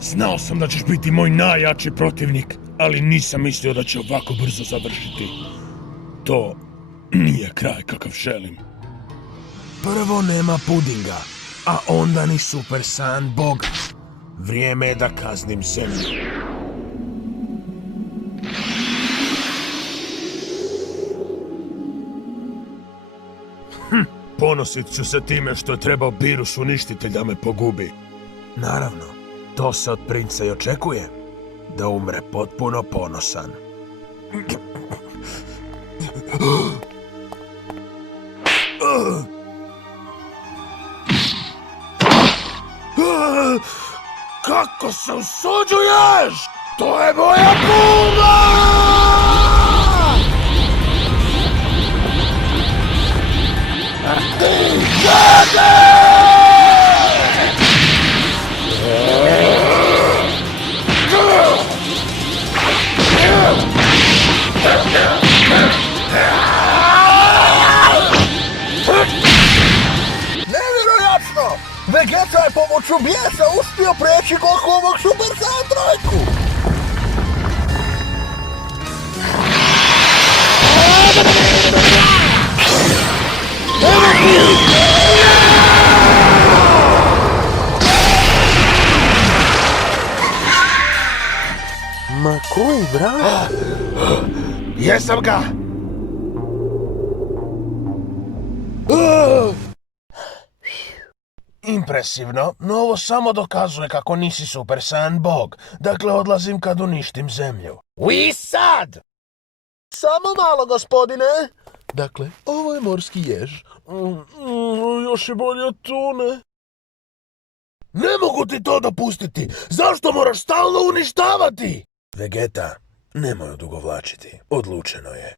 Znao sam da ćeš biti moj najjači protivnik, ali nisam mislio da će ovako brzo završiti. To nije kraj kakav želim. Prvo nema pudinga, a onda ni Super Saiyan Boga. Vrijeme je da kaznim zemlju. Ponosit ću se time što je trebao Beerus uništiti da me pogubi. Naravno, to se od princa i očekuje. Da umre potpuno ponosan. Kako se usuđuješ? To je moja Bulma! Nevjerojatno! Vegeta je pomoću bijesa uspio preći Gokuovog Super Saiyan trojku! Ma koji vrag? Jesam ga! Impresivno, no ovo samo dokazuje kako nisi Super Saiyan Bog. Dakle, odlazim kad uništim zemlju. I sad! Samo malo, gospodine. Dakle, ovo je morski jež. Još je bolje od tune. Ne mogu ti to dopustiti! Zašto moraš stalno uništavati? Vegeta, nemoj odugovlačiti. Odlučeno je.